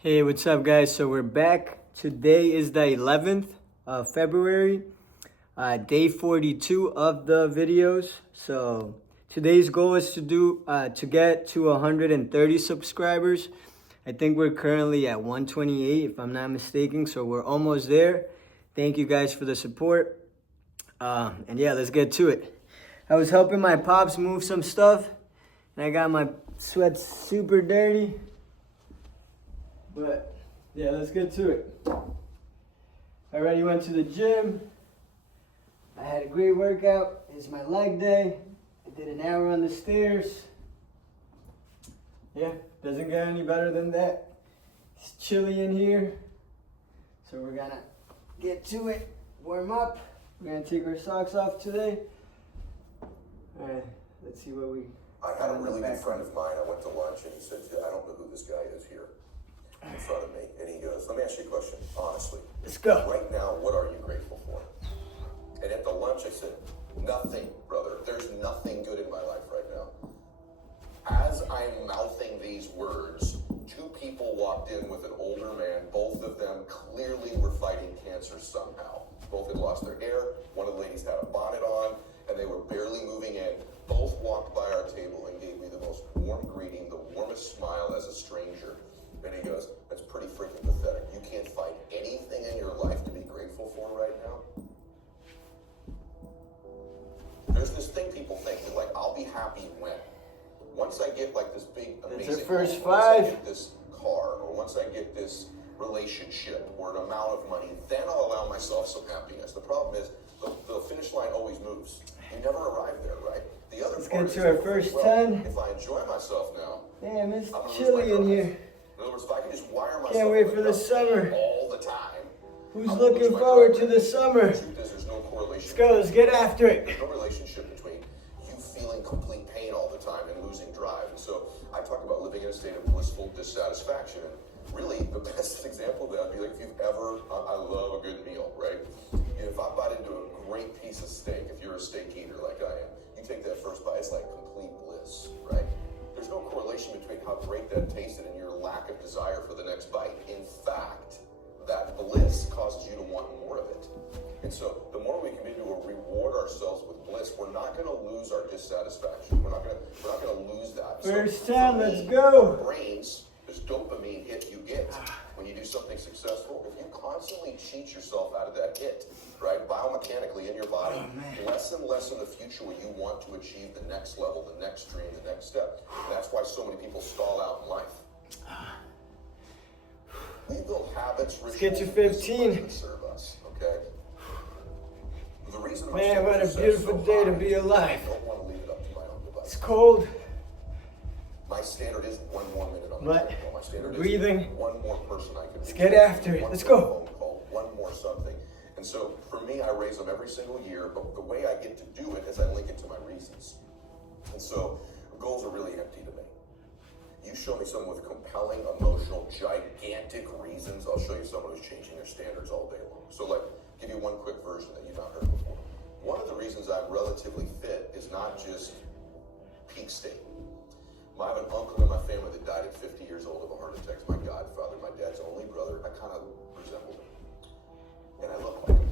Hey, what's up, guys? So we're back. Today is the 11th of February, day 42 of the videos. So today's goal is to get to 130 subscribers. I think we're currently at 128, if I'm not mistaken. So we're almost there. Thank you guys for the support. And yeah, let's get to it. I was helping my pops move some stuff, and I got my sweats super dirty. But yeah, let's get to it. I already went to the gym. I had a great workout. It's my leg day. I did an hour on the stairs. Yeah, doesn't get any better than that. It's chilly in here. So we're gonna get to it. Warm up. We're gonna take our socks off today. Alright, let's see what we I had a really good friend of mine. I went to lunch and he said, I don't know who this guy is here in front of me. And he goes, let me ask you a question, honestly. Let's go. Right now, what are you grateful for? And at the lunch, I said, nothing, brother. There's nothing good in my life right now. As I'm mouthing these words, two people walked in with an older man. Both of them clearly were fighting cancer somehow. Both had lost their hair. One of the ladies had a bonnet on, and they were barely moving in. Both walked by our table and gave me the most warm greeting, the warmest smile as a stranger. And he goes, that's pretty freaking pathetic. You can't find anything in your life to be grateful for right now? There's this thing people think that, like, I'll be happy when. Once I get, like, this big, amazing... That's our first home, five. Once I get this car, or once I get this relationship, or an amount of money, then I'll allow myself some happiness. The problem is, the finish line always moves. You never arrive there, right? The other Let's part get is, to our first well, 10. if I enjoy myself now... Damn, it's I'm gonna lose chilly my in purpose. here. In other words, if I can just wire myself... Can't wait for the summer. all the time... Who's looking forward to the summer? The truth is, there's no correlation. Let's go, let's get after it. There's no relationship between you feeling complete pain all the time and losing drive. And so I talk about living in a state of blissful dissatisfaction. And really, the best example of that would be like if you've ever, I love a good meal, right? If I bite into a great piece of steak, if you're a steak eater like I am, you take that first bite, it's like complete bliss, right? There's no correlation between how great that tasted and your lack of desire for the next bite. In fact, that bliss causes you to want more of it. And so the more we continue to reward ourselves with bliss, we're not going to lose our dissatisfaction. We're not going to lose that. First so 10, let's go. Brains, this dopamine hit you get when you do something successful. If you constantly cheat yourself out of that hit, right, biomechanically in your body, less and less in the future when you want to achieve the next level, the next dream, the next step. And that's why so many people stall out in life. We build habits, let's get to 15. That serve us, okay? The reason Man, what a beautiful day to be alive. I don't want to leave it up to my own device. It's cold. My standard isn't one more minute on the But treadmill. My standard breathing. is one more person I can Let's reach. get after it. One Let's more go. phone call, one more something. And so for me, I raise them every single year, but the way I get to do it is I link it to my reasons. And so goals are really empty to me. You show me someone with compelling, emotional, gigantic reasons, I'll show you someone who's changing their standards all day long. So like, give you one quick version that you've not heard before. One of the reasons I'm relatively fit is not just peak state. I have an uncle in my family that died at 50 years old of a heart attack. It's my godfather, my dad's only brother. I kind of resemble him. And I look like him.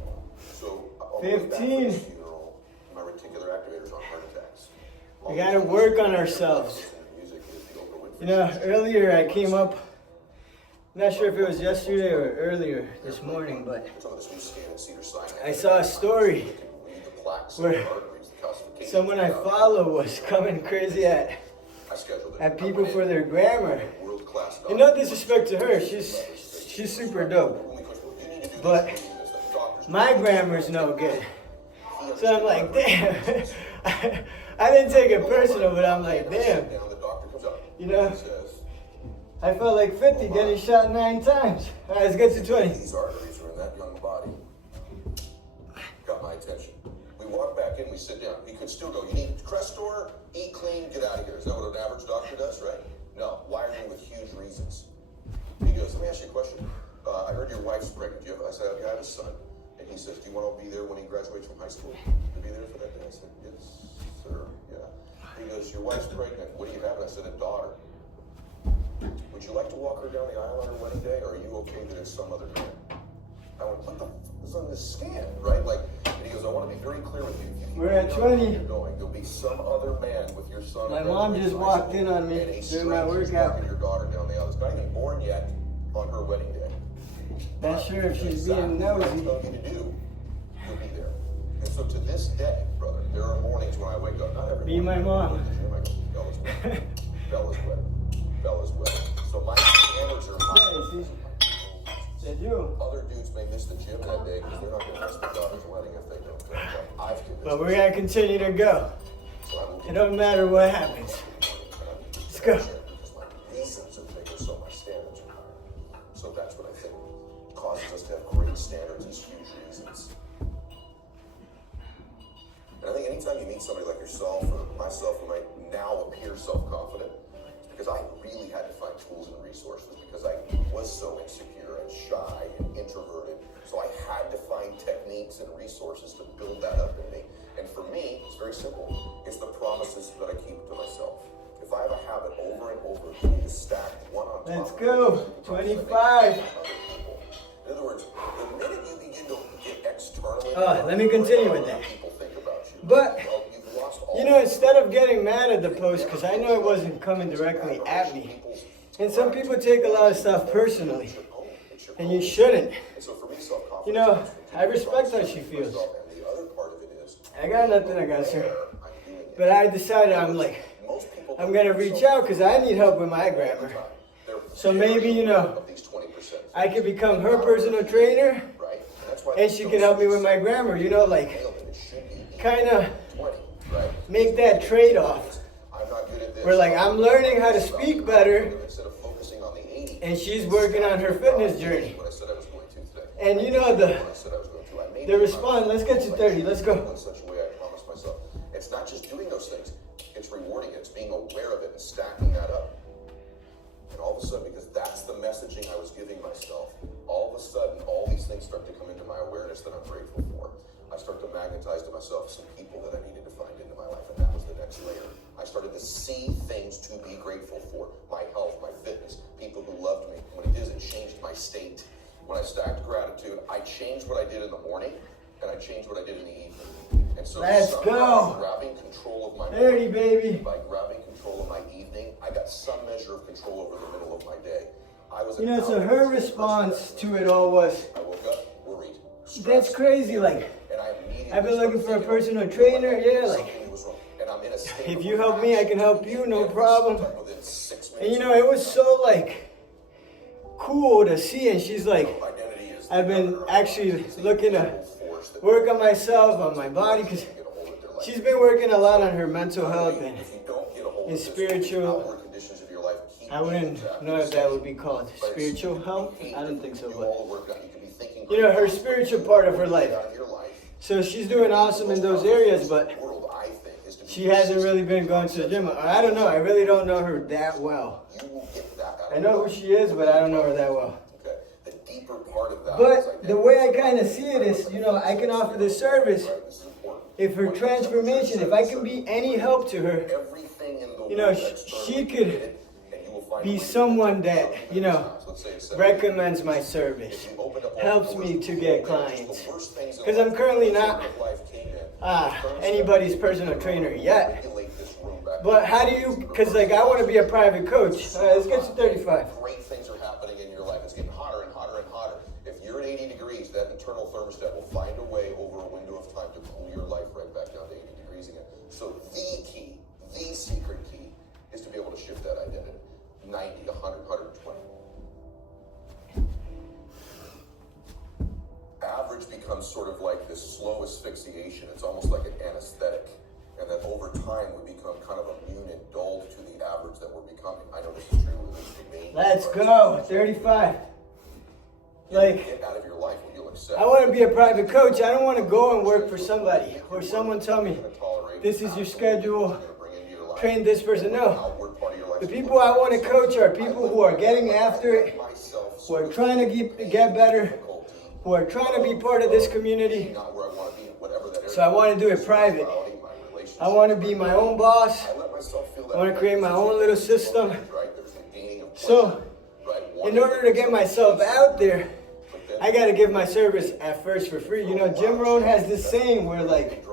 So on the way back from the funeral, my reticular activator's on heart attacks. We gotta work on ourselves. You know, earlier I came up, not sure if it was yesterday or earlier this morning, but I saw a story where someone I follow was coming crazy at people for their grammar. And no disrespect to her, she's super dope. But my grammar's no good. So I'm like, damn. I didn't take it personal, but I'm like, damn. You know, I felt like 50 getting shot 9 times. All right, let's get to 20. These arteries are in that young body. Got my attention. We walk back in, we sit down. We could still go, you need Crestor, eat clean, get out of here. Is that what an average doctor does, right? No, wiring with huge reasons. He goes, let me ask you a question. I heard your wife's pregnant. I said, I have a son. And he says, do you want to be there when he graduates from high school? To be there for that day? I said, yes, sir, yeah. He goes, your wife's pregnant. What do you have? And I said, a daughter. would you like to walk her down the aisle on her wedding day, or are you okay that it's some other man? I went, what the f is on this scan, right? Like, and he goes, I want to be very clear with you. We're at 20. There'll be some other man with your son. My mom just walked in on me during my workout. Your daughter down the aisle. It's not even born yet on her wedding day. Not sure if she's being nosy. What I tell you to do, you'll be there. And so to this day, brother, there are mornings when I wake up. Not every Be my mom. Bella's wedding. Bella's wedding. Bella's wedding. So my standards are high. They do. Other dudes may miss the gym that day because they're not going to miss their daughter's wedding if they don't. I've convinced But we're going to continue to go. It don't matter what happens. Let's go. Because my reasons are bigger, so my standards are higher. So that's what I think causes us to have great standards is huge reasons. And I think anytime you meet somebody like yourself or myself who might now appear self-confident, it's because I really had to find tools and resources because I was so insecure and shy and introverted. So I had to find techniques and resources to build that up in me. And for me, it's very simple. It's the promises that I keep to myself. If I have a habit over and over, I need to stack one on top. Let's go. 25. In other words, the minute you begin to get externally, let me continue with that. People think about you. But, You've lost all you know, instead of getting mad at the post, because I know it wasn't coming directly at me, and some people take a lot of stuff personally, and you shouldn't. You know, I respect how she feels. I got nothing against her. But I decided I'm going to reach out because I need help with my grammar. So maybe, you know, I could become her personal trainer and she could help me with my grammar, you know, like kind of make that trade-off. Where like I'm learning how to speak better and she's working on her fitness journey. And you know the response, let's get to 30, let's go. It's not just doing those things, it's rewarding it, it's being aware of it and stacking that up. And all of a sudden, because that's the messaging I was giving myself, all of a sudden, all these things start to come into my awareness that I'm grateful for. I start to magnetize to myself some people that I needed to find into my life, and that was the next layer. I started to see things to be grateful for. My health, my fitness, people who loved me. When it did, it changed my state. When I stacked gratitude, I changed what I did in the morning, and I changed what I did in the evening. And so let's go. Grabbing control of my 30, baby. By grabbing control of my evening, I got some measure of control over the middle of my day. You know, so her response to it all was, I woke up worried. That's crazy, like, I've been looking for a personal trainer, yeah, like, if you help me, I can help you, no problem. And you know, it was so, like, cool to see, and she's like, I've been actually looking to work on myself, on my body, because she's been working a lot on her mental health and spiritual. I wouldn't know if that would be called spiritual health. I don't think so, but you know, her spiritual part of her life. So she's doing awesome in those areas, but she hasn't really been going to the gym. I don't know. I really don't know her that well. I know who she is, but I don't know her that well. But the way I kind of see it is, you know, I can offer this service. If her transformation, if I can be any help to her, you know, she could be someone that, you know, recommends my service, helps me to get clients. Because I'm currently not anybody's personal trainer yet. But how do you, because like I want to be a private coach. All right, let's get to 35. Great things are happening in your life. It's getting hotter and hotter and hotter. If you're at 80 degrees, that internal thermostat will find a way over a window of time to cool your life right back down to 80 degrees again. So the key, the secret key, is to be able to shift that identity. 90 to 100, 120. Average becomes sort of like this slow asphyxiation. It's almost like an anesthetic. And then over time, we become kind of immune and dulled to the average that we're becoming. I know this is true with me. Let's go, 35. Like, get out of your life what you'll accept. I want to be a private coach. I don't want to go and work for somebody or someone tell me, this is your schedule, train this person. No. The people I want to coach are people who are getting after it, who are trying to get better, who are trying to be part of this community. So I want to do it private. I want to be my own boss. I want to create my own little system. So in order to get myself out there, I gotta give my service at first for free. You know, Jim Rohn has this saying where like,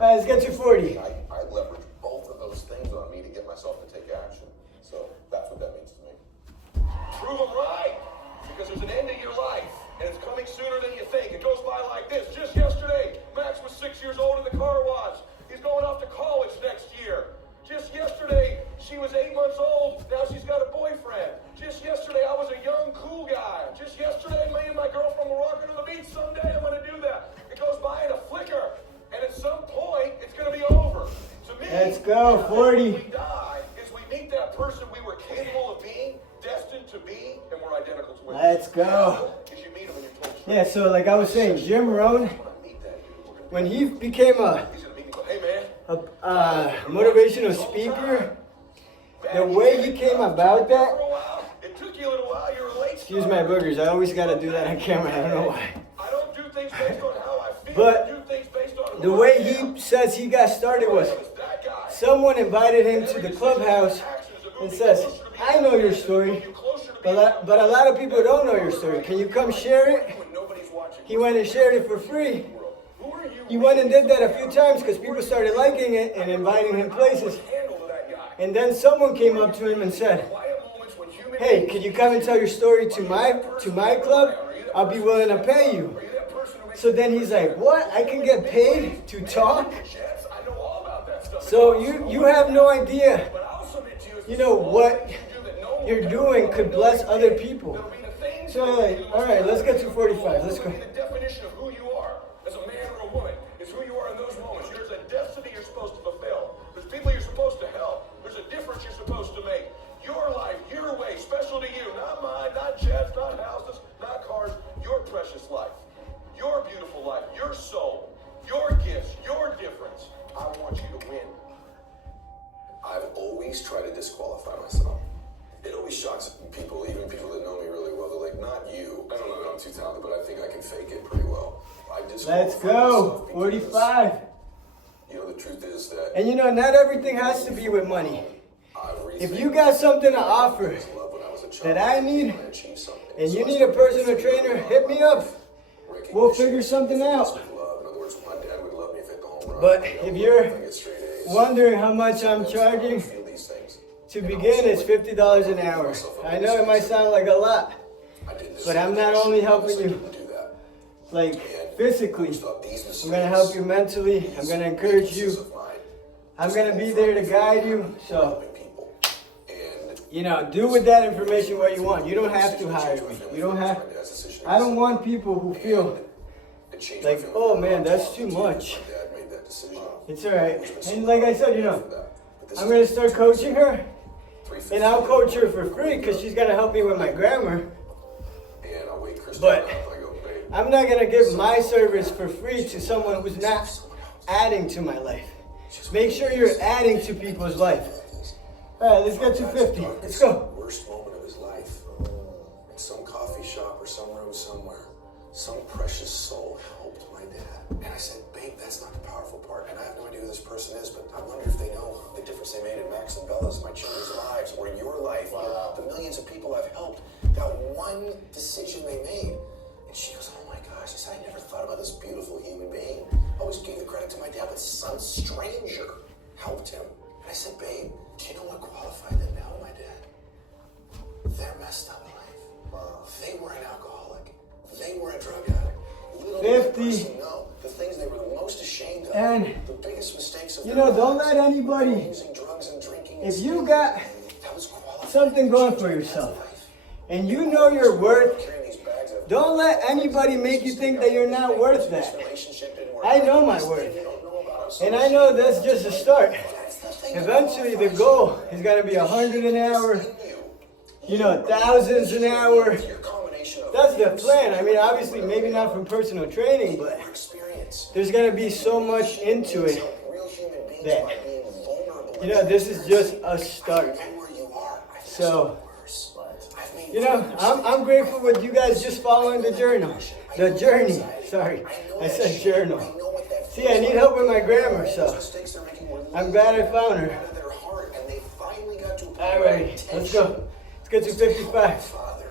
let's get to 40. I leverage both of those things on me to get myself to take action. So that's what that means to me. Prove them right, because there's an end to your life, and it's coming sooner than you think. It goes by like this. Just yesterday, Max was 6 years old in the car wash. He's going off to college next year. Just yesterday, she was 8 months old. Now she's got a boyfriend. Just yesterday, I was a young, cool guy. Just yesterday, me and my girlfriend were walking to the beach. Someday, I'm going to do that. It goes by in a flicker. And at some point, it's going to be over. To me, let's go, 40. When we die, is we meet that person we were capable of being, destined to be, and we're identical to it. Let's go. Because you meet him and you're told Yeah, so like I was saying, Jim Rohn, when he became a motivational speaker, the way he came about that, excuse my boogers, I always gotta do that on camera, I don't know why. I don't do things based on how I feel. But the way he says he got started was, someone invited him to the clubhouse and says, I know your story, but a lot of people don't know your story. Can you come share it? He went and shared it for free. He went and did that a few times because people started liking it and inviting him places. And then someone came up to him and said, hey, can you come and tell your story to my club? I'll be willing to pay you. So then he's like, what? I can get paid to talk? So you have no idea, you know, what you're doing could bless other people. So like, all right, let's get to 45. Let's go. The definition of who you are as a man or a woman is who you are in those moments. There's a destiny you're supposed to fulfill. There's people you're supposed to help. There's a difference you're supposed to make. Your life, your way, special to you. Not mine, not jets, not houses, not cars. Your precious life. Your beautiful life. Your soul. Your gifts. Your difference. I want you to win. I've always tried to disqualify myself. It always shocks people, even people that know me really well. They're like, not you. I don't know that I'm too talented, but I think I can fake it pretty well. Let's go. 45. You know, the truth is that... And you know, not everything has to be with money. If you got something to offer that I need, and you need a personal trainer, hit me up. We'll figure something out. But if you're wondering how much I'm charging, to begin, it's $50 an hour. I know it might sound like a lot, but I'm not only helping you like physically, I'm going to help you mentally, I'm going to encourage you, I'm going to be there to guide you. So, you know, do with that information what you want. You don't have to hire me. You don't have, I don't want people who feel like, oh man, that's too much. It's all right. And like I said, you know, I'm going to start coaching her. And I'll coach her for free because she's going to help me with my grammar. But I'm not going to give my service for free to someone who's not adding to my life. Make sure you're adding to people's life. All right, let's get to 50. Let's go. Worst moment of his life. In some coffee shop or some room somewhere. Some precious soul helped my dad. And I said, babe, that's not the powerful part. And I have no idea who this person is, but I wonder if they know the difference they made in Max and Bella's, my children's lives, or in your life, the millions of people I've helped. That one decision they made. And she goes, oh my gosh, she said, I never thought about this beautiful human being. I always gave the credit to my dad, but some stranger helped him. And I said, babe, do you know what qualified them to help my dad? Their messed up life. They were an alcoholic. They were a drug addict. Little 50. Know the things they were the most ashamed of. And, the biggest mistakes of you their know, don't lives. let anybody, Using drugs and drinking if and you got qualified something going for yourself, and you know your worth, don't let anybody make you think that you're not worth that. I know my worth. And I know that's just a start. Eventually the goal is going to be 100 an hour, you know, thousands an hour. That's the plan. I mean, obviously, maybe not from personal training, but there's going to be so much into it that, you know, this is just a start. So, you know, I'm grateful with you guys just following the journey. Sorry, I said journal. See, I need help with my grammar, so I'm glad I found her. All right, let's go. Let's get to 55. Father,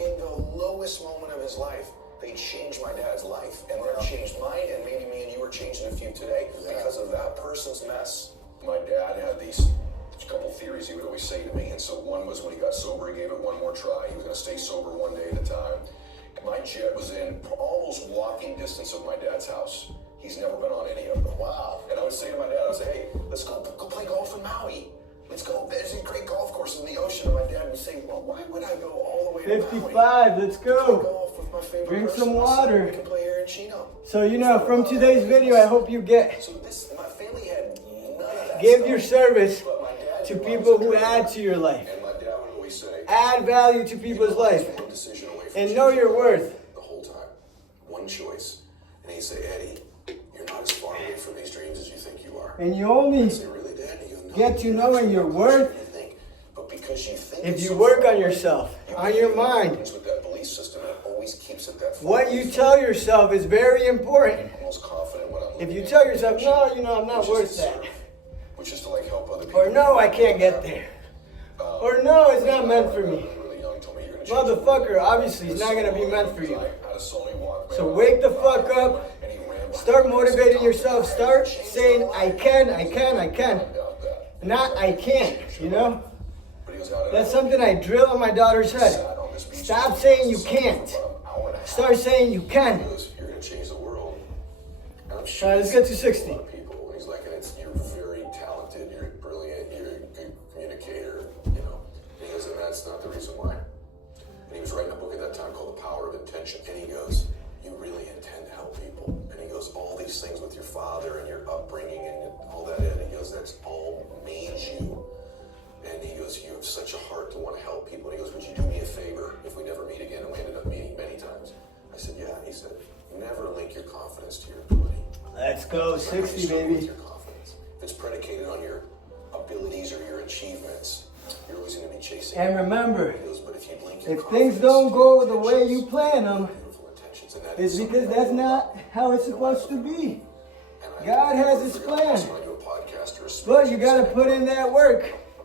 in the lowest moment of his life, they changed my dad's life, and they've changed mine, and maybe me and you are changing a few today because of that person's mess. My dad had these couple theories he would always say to me, and so one was when he got sober, he gave it one more try. He was going to stay sober one day at a time. My jet was in almost walking distance of my dad's house. He's never been on any of them. Wow. And I would say to my dad, I would say, hey, let's go play golf in Maui. Let's go. There's a great golf course in the ocean. And my dad would say, well, why would I go all the way to 55, Maui? let's go. Golf with my favorite Drink person. some water. We can play here in Chino. So, you know, from today's video, I hope you get, So this, my family had none of that give stuff. your service But my dad to knew I people was a who great add guy. to your life. And my dad would always say, Add value to people's life. one decision away from And know changing your my worth. life the whole time. One choice. And he'd say, Eddie, you're not as far away from these dreams as you think you are. And you only I say, really, Dad? And he goes, no, get to you're knowing actually your not closer worth than you think. But because you think if it's you so work far on away, yourself, you on your believe mind. with that belief system, and it always keeps it that far What away you from tell you. yourself is very important. I'm most confident when I'm If living you in tell that yourself, position, no, you know, I'm not which is worth to that. serve, which is to like help other people. Or no, I can't get there. Or no, it's not meant for me. Really young, told me you're gonna change the world. Motherfucker, obviously, it's not going to be meant for you. I had a soul walk, So man. wake the fuck up. And he ran Start behind me. motivating yourself. Start saying, I can, I can, I can. About that. Not, I can't, you know? But he goes, "How did That's I something I drill on my daughter's head. sat on this beach Stop for saying you about can't. an hour and a half?" Start saying you can. He goes, you're gonna change the world. And I'm All right, let's get to 60. a lot of people. And he's like, and you're very talented, you're brilliant, you're a good communicator, you know. And he goes, and that's not the reason why. And he was writing a book at that time called The Power of Intention. And he goes, you really intend to help people. And he goes, all these things with your father and your upbringing and all that in. He goes, that's all made you. And he goes, you have such a heart to want to help people. And he goes, would you do me a favor if we never meet again? And we ended up meeting many times. I said, yeah. And he said, never link your confidence to your ability. Let's go, 60, baby. Your confidence. If it's predicated on your abilities or your achievements, you're always going to be chasing. And remember, He goes, but if you link your if things confidence don't to go your the way you intentions, plan them, beautiful intentions, and that it's is because something that's I not how it's supposed to be. and I God has never his forget plan. this when I do a podcast or a speech, But you gotta put in that work.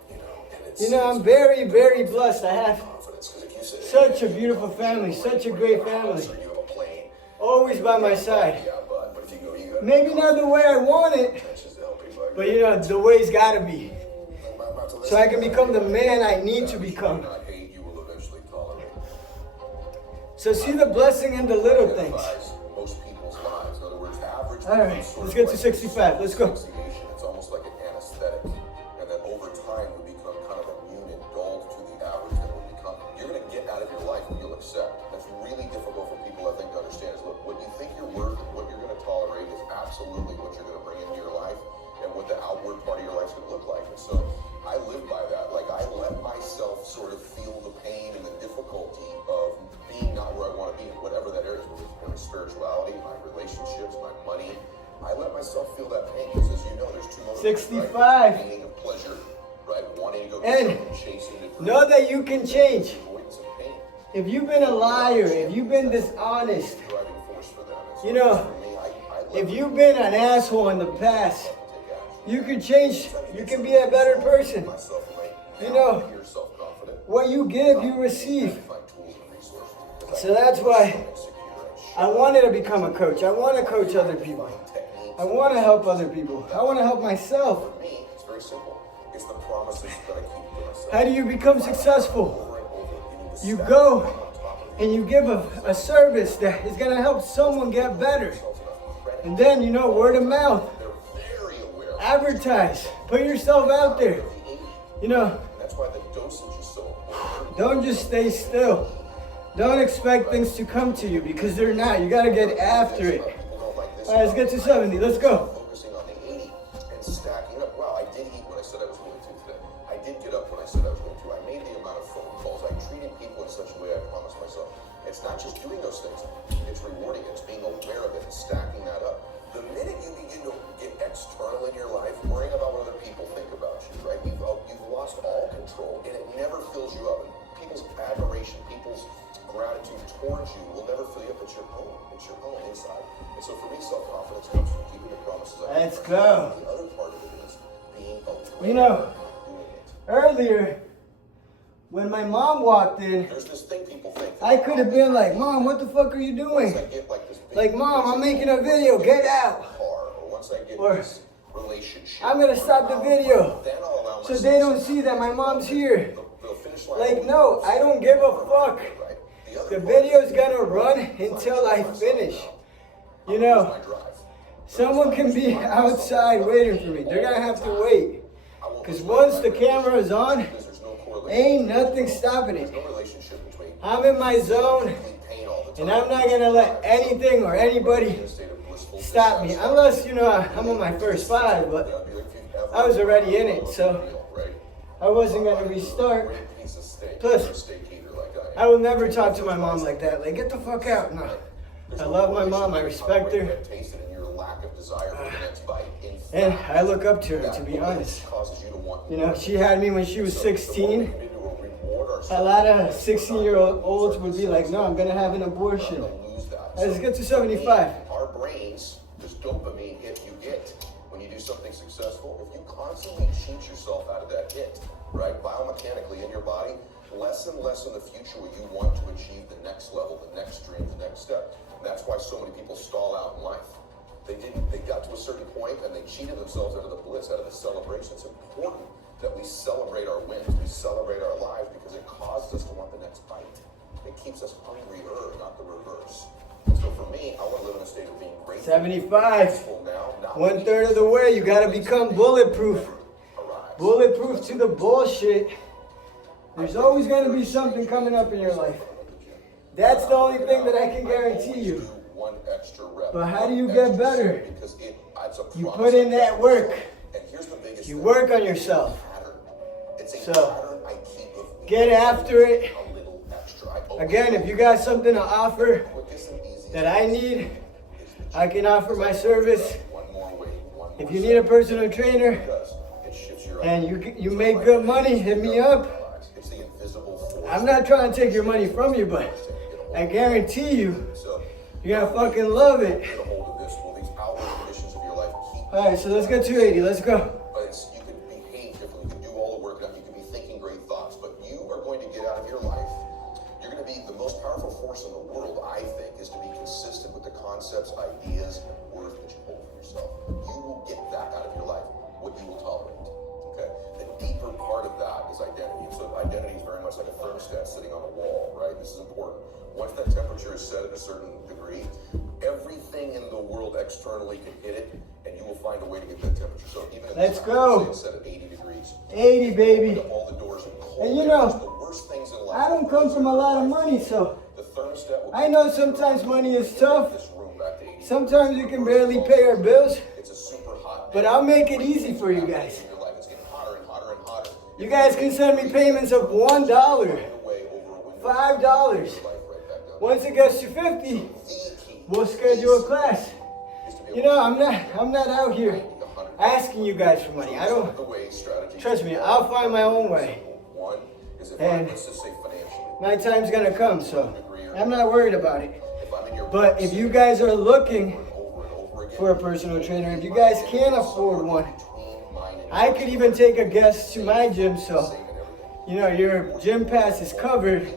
you know, and it's, You know, I'm very, very blessed. I have confidence, 'cause if you said, such a beautiful family, such a great family. or you have a plane, Always by my side. yeah, but if you go, you got Maybe not the way I want it, intentions to help people. but you know, the way's gotta be. I'm about to So I listen can to become the that. man I need to become. You will not hate, you will eventually tolerate. So see the blessing in the little things. Most people's lives. In other words, average. All right, let's get to 65. Let's go. It's almost like an anesthetic, and then over time we become kind of immune and dulled to the average that we become. You're going to get out of your life what you'll accept. That's really difficult for people, I think, to understand. Is look, what you think you're worth and what you're going to tolerate is absolutely what you're going to bring into your life, and what the outward part of your life is going to look like. And so I live by that. Like I let myself sort of feel the pain and the difficulty of being not where I want to be, whatever that area is, whether it's my spirituality, my relationships, my money. I let myself feel that pain because, as you know, there's two motives. 65. Right? Feeling of pleasure, right? Wanting to go do And something, chasing the dream. know that you can change. Avoidance of pain. If you've been a liar, if you've been dishonest, Driving force for them. And so you know, for me, I let if you've been an asshole in the past, myself take action. you can change. You can be a better person. Myself right You now, know, you're self-confident. what you give, you receive. Find tools and resources. Because So that's why I'm insecure and I wanted to become a coach. I want to coach other people. I want to help other people. I want to help myself. For me, it's very simple. It's the promises that I keep to myself. How do you become successful? Over and over, getting the You stack go on top of and you give a service that is going to help someone get better. themselves enough credit. And then, you know, word of mouth. They're very aware of Advertise. Put yourself out there. the 80. You know, And that's why the dosage is so important. don't just stay still. Don't expect things to come to you because they're not. You got to get after it. People don't like this. All right, let's get to 70. Let's go. Focusing on the 80 and stacking up. Wow, I did eat what I said I was going to today. I did get up when I said I was going to. I made the amount of phone calls. I treated people in such a way I promised myself. It's not just doing those things. It's rewarding it. It's being aware of it and stacking that up. The minute you begin to get external in your life, worrying about what other people think about you, right? You've lost all control, and it never fills you up. And people's admiration, people's gratitude towards you will never fill you up. It's your own. It's your own inside. And so for me, self-confidence comes from keeping the promises I Let's make. go. The other part of it is being aware You know, of doing it. earlier, when my mom walked in, There's this thing people think. I could have been like, Mom, what the fuck are you doing? Once I get like this big Like, Mom, I'm making a video, get out. Or once I get Or, this relationship, I'm gonna stop the video then I'll allow so myself they don't see that my mom's here. the finish line. Like, no, I don't give a fuck. Right? The video's gonna run until I finish. You know, someone can be outside waiting for me. They're gonna have to wait. Because once the camera is on, ain't nothing stopping it. I'm in my zone, and I'm not gonna let anything or anybody stop me. Unless, you know, I'm on my first 5, but I was already in it, so I wasn't gonna restart. Plus, I will never talk to my mom like that. Like, get the fuck out. No. I love my mom. I respect her. And I look up to her, to be honest. You know, she had me when she was 16. A lot of 16-year-olds would be like, no, I'm going to have an abortion. Let's get to 75. Our brains, this dopamine hit you get when you do something successful, if you constantly cheat yourself out of that hit, right, biomechanically in your body, less and less in the future will you want to achieve the next level, the next dream, the next step. And that's why so many people stall out in life. They got to a certain point and they cheated themselves out of the bliss, out of the celebration. It's important that we celebrate our wins, we celebrate our lives, because it causes us to want the next bite. It keeps us hungrier, not the reverse. And so for me, I want to live in a state of being grateful. 75. 1/3 of the way, you got to become bulletproof. Bulletproof to the bullshit. There's always going to be something coming up in your life. That's the only thing that I can guarantee you. But how do you get better? You put in that work. You work on yourself. So, get after it. Again, if you got something to offer that I need, I can offer my service. If you need a personal trainer and you make good money, hit me up. I'm not trying to take your money from you, but I guarantee you, you're gonna fucking love it. Alright, so let's get 280, let's go. You can behave differently, you can do all the work, you can be thinking great thoughts, but you are going to get out of your life. You're going to be the most powerful force in the world, I think, is to be consistent with the concepts, ideas, worth that you hold for yourself. You will get that out of your life, what you will tolerate. Okay? The deeper part of that is identity. And so identity is very much like a thermostat sitting on a wall, right? This is important. Once that temperature is set at a certain degree, everything in the world externally can hit it, and you will find a way to get that temperature. So even if let's go. It's set at 80 degrees. 80, baby. All the doors are cold. And you know, the worst things in life, I don't come from a lot of money, so I know sometimes money is tough. Sometimes you can barely pay our bills. But I'll make it easy for you guys. You guys can send me payments of $1, $5. Once it gets to 50, we'll schedule a class. You know, I'm not out here asking you guys for money. I don't, trust me, I'll find my own way. And my time's gonna come, so I'm not worried about it. But if you guys are looking for a personal trainer, if you guys can't afford one, I could even take a guest to my gym, so, you know, your gym pass is covered.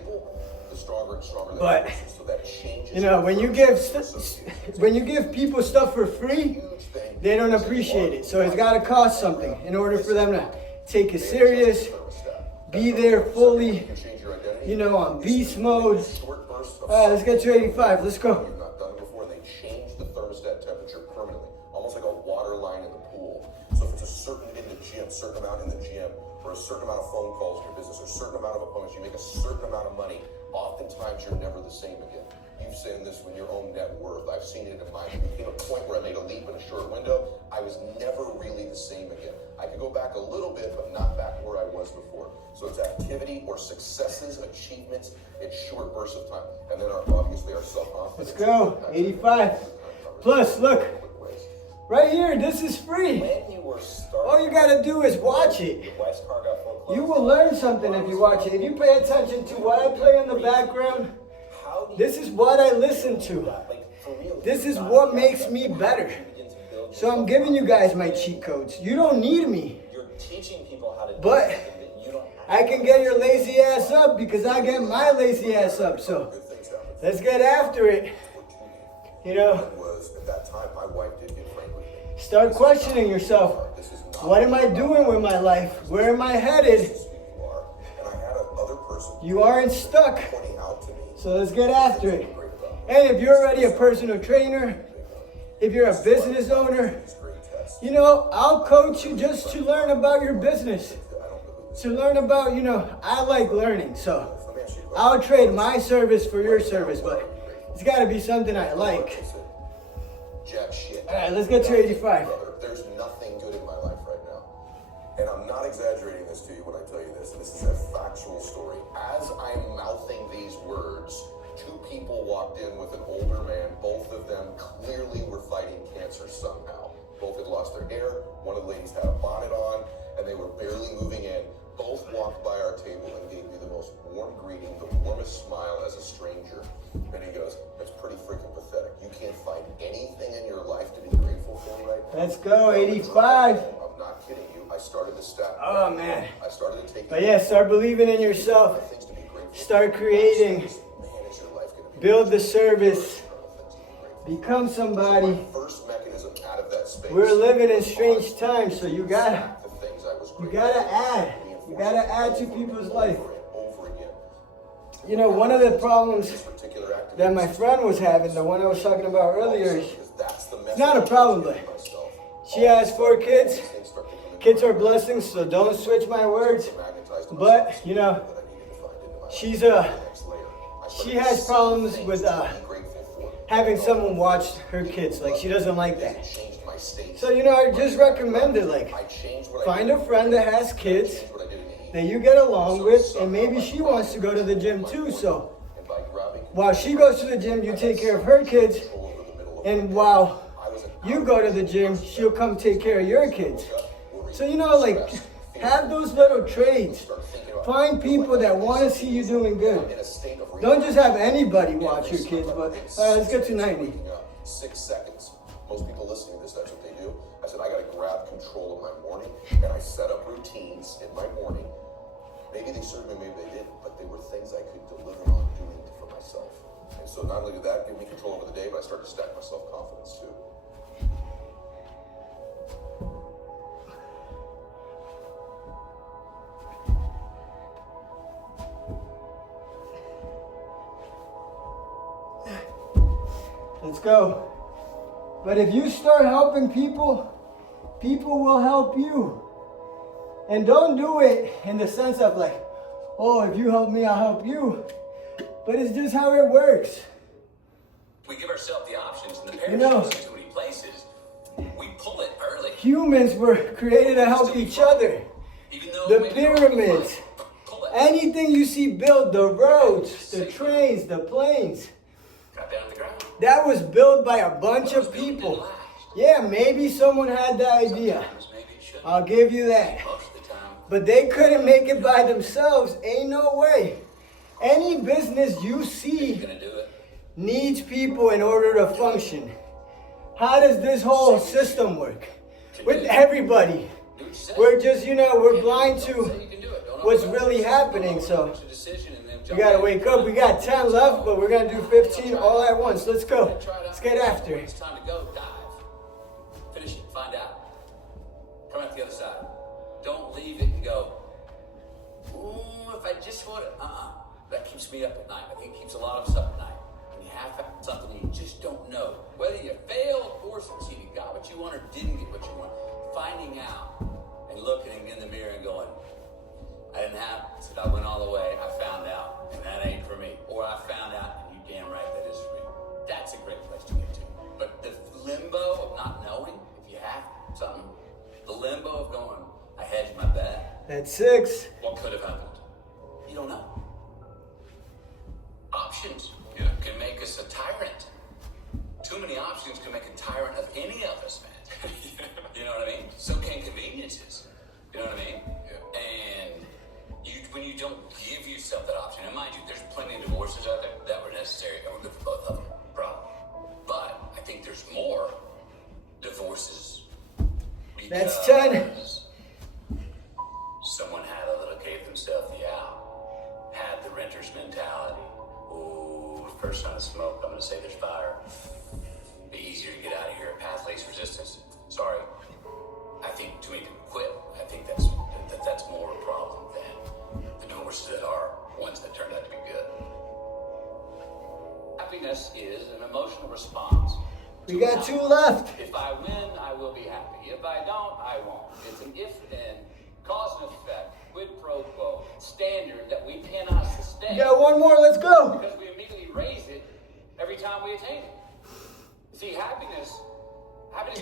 But, you know, when you give people stuff for free, they don't appreciate it. So it's got to cost something in order for them to take it serious, be there fully, you know, on beast mode. All right, let's get to 85. Let's go. You've not done it before, and they change the thermostat temperature permanently, almost like a water line in the pool. So if it's a certain amount in the gym, or a certain amount of phone calls in your business, or a certain amount of appointments, you make a certain amount of money, oftentimes you're never the same again. You've seen this with your own net worth. I've seen it in mine. There came a point where I made a leap in a short window. I was never really the same again. I could go back a little bit, but not back where I was before. So it's activity or successes, achievements, in short bursts of time. And then obviously our self-confidence. Let's go, 85. Plus, look, right here, this is free. All you gotta do is watch it. You will learn something if you watch it. If you pay attention to what I play in the background, this is what I listen to. This is what makes me better. So I'm giving you guys my cheat codes. You don't need me. You're teaching people how to do but something that you don't I can get your lazy ass up because I get my lazy ass up. So let's get after it. You know, At that time, my wife did get frank with me. start questioning yourself. What am I doing with my life? Where am I headed? And I had another person You aren't stuck. pointing out to me. So let's get after it. And if you're already a personal trainer, if you're a business owner, you know, I'll coach you just to learn about your business. To learn about, you know, I like learning. So I'll trade my service for your service, but it's got to be something I like. Jack shit. All right, let's get to 85. There's nothing good in my life right now. And I'm not exaggerating this to you when I tell you this. And this is a factual story. As I'm mouthing these words, two people walked in with an older man. Both of them clearly were fighting cancer somehow. Both had lost their hair. One of the ladies had a bonnet on, and they were barely moving in. Both walked by our table and gave me the most warm greeting, the warmest smile as a stranger. And he goes, "That's pretty freaking pathetic. You can't find anything in your life to be grateful for right now." Let's go, 85. I'm not kidding you. I started to step. Oh, man. I started to take. But yeah, start believing in yourself. Things to be grateful for. Start creating. Man, is your life gonna be Build the service. things to be grateful Become somebody. for? First mechanism out of that space. We're living in strange times, so you gotta The things I was you grateful gotta for. add. You gotta add to people's life. Over again. You know, one of the problems This particular activity. that my friend was having, the one I was talking about earlier, is Because that's the it's not a problem, but myself. she has 4 kids. Things start to come in. Kids are blessings, so don't switch my words. Magnetized to But, myself you know, that I needed to find into my she's next layer. I she started has to problems see with things to be grateful for. having someone watch her kids. Like, she doesn't like that. It changed my state. So, you know, I just recommend it. Like, I changed what find I a did. friend that has kids Changed what I did in the that you get along with, and maybe she wants to go to the gym too. So And by grabbing while she goes to the gym, you take care of her kids, control over the middle of and while I was an you go to the gym, she'll come take care of your kids. So, you know, like, have those little trades. Find people that want to see you doing good. in a state of Don't just have anybody watch your kids, but all right, let's get to 90. 6 seconds. Most people listening to this, that's what they do. I said, I got to grab control of my morning, and I set up routines in my morning. Maybe they served me, maybe they didn't, but they were things I could deliver on doing for myself. And so not only did that give me control over the day, but I started to stack my self-confidence too. Let's go. But if you start helping people, people will help you. And don't do it in the sense of like, oh, if you help me, I'll help you. But it's just how it works. We give ourselves the options, and the You know, parachute in too many places. We pull it early, Humans were created to help each other. even though The maybe we're pyramids, fine. Pull it. anything you see built, the roads, the trains, the planes, Drop down to the ground. that was built by a bunch of Most buildings didn't people. last. Yeah, maybe someone had the idea. Sometimes maybe it shouldn't. I'll give you that. Most of the time. But they couldn't make it by themselves. Ain't no way. Any business you see You're gonna do it. needs people in order to function. How does this whole system work? With everybody. Do what you say. We're just, you know, we're blind Don't to say you can do it. Don't what's overdo it. really happening. So It's a decision and then we jump gotta in. wake up. We got 10 left, but we're gonna do 15 all at once. Let's go. Let's get after When it. it's time to go, dive. Finish it. Find out. Come out the other side. Don't leave it and go, ooh, if I just would, That keeps me up at night. I think it keeps a lot of us up at night. When you have something you just don't know. Whether you failed or succeeded, got what you want or didn't get what you want. Finding out and looking in the mirror and going, I didn't have it. So I went all the way. I found out, and that ain't for me. Or I found out, and you damn right that is for me. That's a great place to get to. But the limbo of not knowing, if you have something, the limbo of going, I hedged my bet. That's 6. What could have happened? You don't know. Options can make us a tyrant. Too many options can make a tyrant of any of us, man. You know what I mean? So can conveniences. You know what I mean? Yeah. And when you don't give yourself that option, and mind you, there's plenty of divorces out there that were necessary and were good for both of them, problem. But I think there's more divorces That's because 10. someone had a little, gave themselves first sign of smoke, I'm gonna say there's fire. Be easier to get out of here. A path least resistance. Sorry. I think too many people quit. I think that's more a problem than the numerous that are ones that turned out to be good. Happiness is an emotional response. We got 2 left. If I win, I will be happy. If I don't, I won't. It's an if-then, cause and effect, quid pro quo, standard that we cannot sustain. We got 1 more, let's go. Because we immediately raise it every time we attain it. See, happiness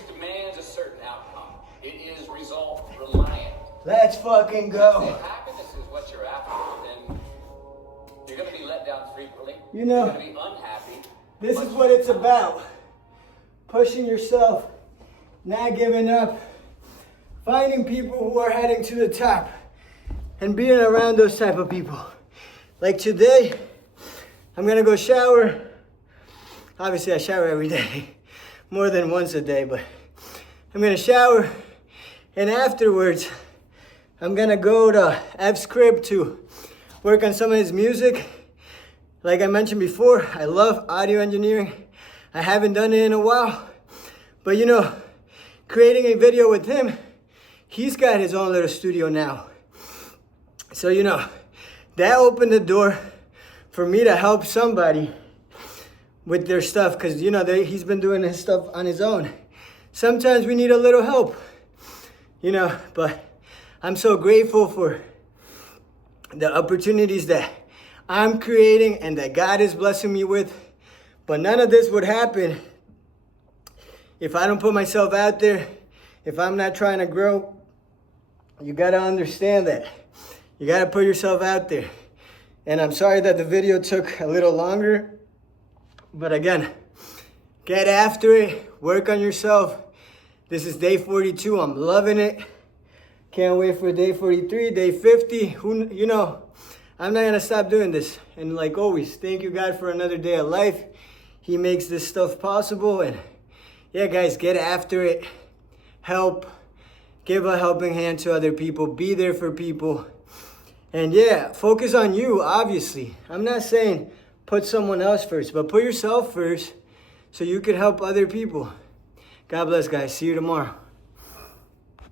demands a certain outcome. It is result reliant. Let's fucking go. If happiness is what you're after, then you're going to be let down frequently. You know, you're going to be unhappy. this is what it's about. Pushing yourself, not giving up, finding people who are heading to the top, and being around those type of people. Like today, I'm gonna go shower. Obviously, I shower every day, more than once a day, but I'm gonna shower, and afterwards, I'm gonna go to Ev's crib to work on some of his music. Like I mentioned before, I love audio engineering. I haven't done it in a while, but you know, creating a video with him, he's got his own little studio now. So, you know, that opened the door for me to help somebody with their stuff, because, you know, he's been doing his stuff on his own. Sometimes we need a little help, you know, but I'm so grateful for the opportunities that I'm creating and that God is blessing me with. But none of this would happen if I don't put myself out there, if I'm not trying to grow. You gotta understand that. You gotta put yourself out there. And I'm sorry that the video took a little longer. But again, get after it, work on yourself. This is day 42, I'm loving it. Can't wait for day 43, day 50. You know, I'm not gonna stop doing this. And like always, thank you God for another day of life. He makes this stuff possible. And yeah, guys, get after it. Help. Give a helping hand to other people. Be there for people. And yeah, focus on you, obviously. I'm not saying put someone else first, but put yourself first so you can help other people. God bless, guys. See you tomorrow.